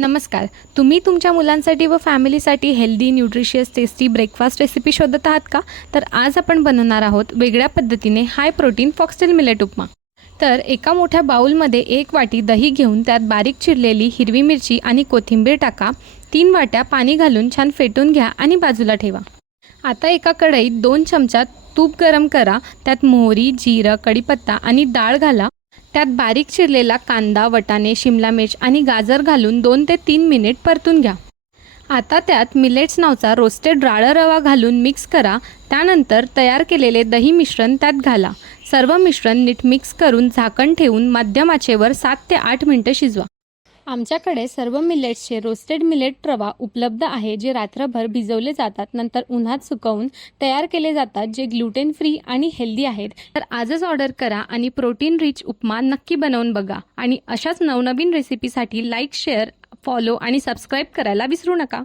नमस्कार. तुम्ही तुमच्या मुलांसाठी व फॅमिलीसाठी healthy, nutritious, tasty breakfast recipe शोधत आहात का? तर आज आपण बनवणार आहोत वेगळ्या पद्धतीने हाय प्रोटीन फॉक्सटेल मिलेट उपमा. तर एका मोठ्या बाउलमध्ये 1 वाटी दही घेऊन त्यात बारीक चिरलेली हिरवी मिरची आणि कोथिंबीर टाका. 3 वाट्या पाणी घालून छान फेटून घ्या आणि बाजूला ठेवा. आता एका कढईत 2 चमचा तूप गरम करा. त्यात मोहरी, जिरं, कढीपत्ता आणि डाळ घाला. त्यात बारीक चिरलेला कांदा, वाटाणे, शिमला मिर्च आणि गाजर घालून 2 ते 3 मिनिट परतून घ्या. आता त्यात मिलेट्स नावचा रोस्टेड राळा रवा घालून मिक्स करा. त्यानंतर तयार केलेले दही मिश्रण त्यात घाला. सर्व मिश्रण नीट मिक्स करून झाकण ठेवून मध्यम आचेवर 7 ते 8 मिनिटं शिजवा. आमच्याकडे सर्व मिलेट्सचे रोस्टेड मिलेट रवा उपलब्ध आहे, जे रात्रभर भिजवले जातात, नंतर उन्हात सुकवून तयार केले जातात, जे ग्लुटेन फ्री आणि हेल्दी आहेत. तर आजच ऑर्डर करा आणि प्रोटीन रिच उपमा नक्की बनवून बघा. आणि अशाच नवनवीन रेसिपीसाठी लाईक, शेअर, फॉलो आणि सबस्क्राईब करायला विसरू नका.